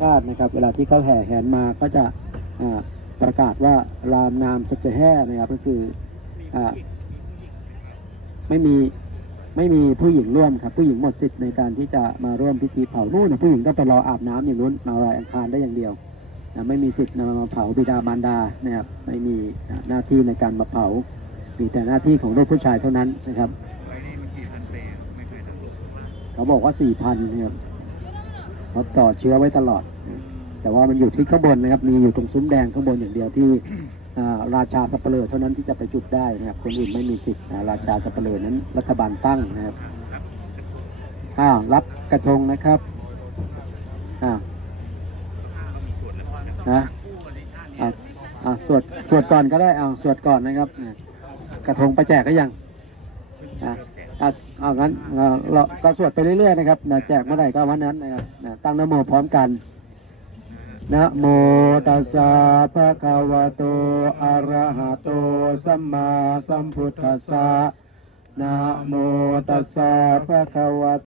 ชาตินะครับ เวลาที่เขาแห่แหนมาก็จะประกาศว่ารามนามสัจแห่นะครับก็คืออไม่มีไม่มีผู้หญิงร่วมครับ ผู้หญิงหมดสิทธิ์ในการที่จะมาร่วมพิธีเผานู่นผู้หญิงก็ไปรออาบน้ำอย่างนู้นมาลอยอังคารได้อย่างเดียวนะไม่มีสิทธิ์นำมาเผาบิดามารดานะครับไม่มีหน้าที่ในการมาเผามีแต่หน้าที่ของลูกผู้ชายเท่านั้นนะครับเขาบอกว่าสี่พันนะครับ เขาต่อเชื้อไว้ตลอด แต่ว่ามันอยู่ที่ข้างบนนะครับ มีอยู่ตรงซุ้มแดงข้างบนอย่างเดียวที่อ่าราชาสัปเหร่อเท่านั้นที่จะไปจุดได้นะครับ คนอื่นไม่มีสิทธิ์นะราชาสัปเหร่อนั้นรัฐบาลตั้งนะครับอ้าวรับกระทงนะครับอ้าวนะอะอะสวดสวดก่อนก็ได้เอาสวดก่อนนะครับอะกระทงไปแจกก็ยัง อะอะเอางั้นอ่าเราก็สวดไปเรื่อยๆนะครับนะแจกเมื่อไหร่ก็วันนั้นนะครับนะตั้งนะโมพร้อมกันนะโมตัสสะภะคะวะโตอะระหะโตสัมมาสัมพุทธัสสะนะโมตัสสะภะคะวะ